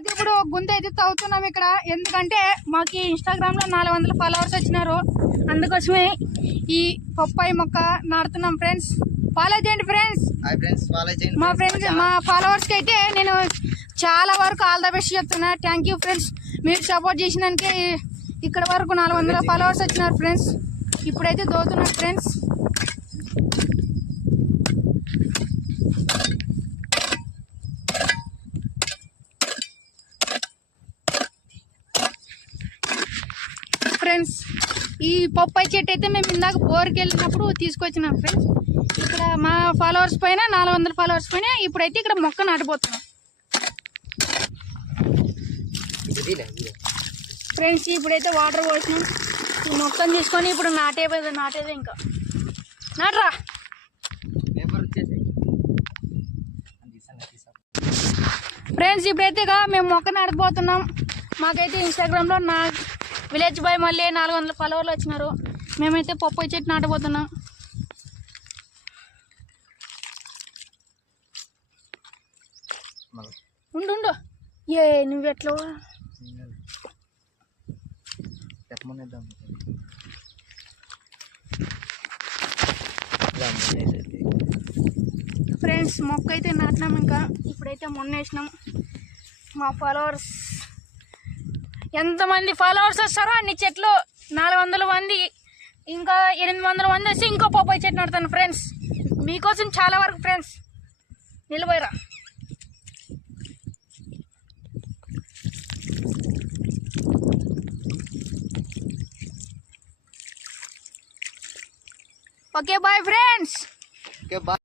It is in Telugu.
అయితే ఇప్పుడు గుంత అయితే తవ్వుతున్నాం ఇక్కడ. ఎందుకంటే మాకు ఇన్స్టాగ్రామ్లో నాలుగు వందల ఫాలోవర్స్ వచ్చినారు. అందుకోసమే ఈ పప్పాయి మొక్క నాడుతున్నాం ఫ్రెండ్స్ ఫాలో చేయండి ఫ్రెండ్స్ మా ఫ్రెండ్స్ మా ఫాలోవర్స్కి అయితే నేను చాలా వరకు ఆల్ ద బెస్ట్ చెప్తున్నా. థ్యాంక్ యూ ఫ్రెండ్స్ మీరు సపోర్ట్ చేసినానికి ఇక్కడ వరకు నాలుగు వందల ఫాలోవర్స్ వచ్చినారు ఫ్రెండ్స్ ఇప్పుడైతే దోతున్నారు ఫ్రెండ్స్ ఫ్రెండ్స్ ఈ పప్పాయి చెట్టు అయితే మేము ఇందాక బోర్కి వెళ్ళినప్పుడు తీసుకొచ్చినాం ఫ్రెండ్స్ ఇక్కడ మా ఫాలోవర్స్ పైన నాలుగు వందల ఫాలోవర్స్ పైన ఇప్పుడైతే ఇక్కడ మొక్క నాటిపోతున్నాం. ఫ్రెండ్స్ ఇప్పుడైతే వాటర్ పోసినాం. ఈ మొక్కను తీసుకొని ఇప్పుడు నాటే నాటేదే ఇంకా. నాటరా. ఫ్రెండ్స్ ఇప్పుడైతే మేము మొక్క నాటిపోతున్నాం. మాకైతే ఇన్స్టాగ్రామ్లో నా విలేజ్ బాయ్ మళ్ళీ నాలుగు వందల ఫాలోవర్లు వచ్చినారు. మేమైతే పప్పు చెట్టు నాటబోతున్నాం. ఉండు ఉండు. ఏ నువ్వు ఎట్లా? ఫ్రెండ్స్ మొక్క అయితే నాటినాం ఇంకా. ఇప్పుడైతే మొన్న వేసినాం మా ఫాలోవర్స్ ఎంతమంది ఫాలోవర్స్ వస్తారో అన్ని చెట్లు నాలుగు వందల మంది ఇంకా ఎనిమిది వందల మంది వచ్చి ఇంకో పోపాయి చెట్టు నాటుతాను ఫ్రెండ్స్ మీకోసం చాలా వరకు friends నిలబోయరా. Okay bye friends okay bye